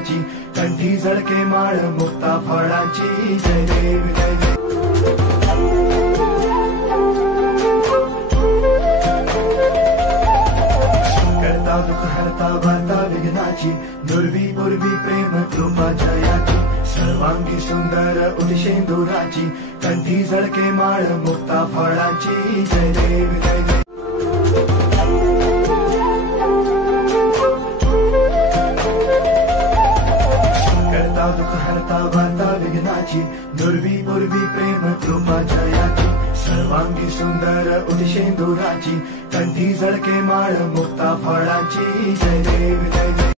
सिंदुराची, कंठी झळके माळ मुक्ता फळाची, जय देव जय देव। करता दुःख हरता वार्ता विघ्नाची, नुरवी पूर्वी प्रेम कृपा जयाची, सर्वांगी सुंदर उदिशेंदुराची, कंठी झळके माळ मुक्ता फळाची, जय देव जय देव। करता दुःख हरता वार्ता विघ्नाची, नुरवी पूर्वी प्रेम कृपा जयाची, सर्वांगी सुंदर उदिशेंदुराची, कंठी झळके माळ मुक्ता फळाची, जय देव जय देव।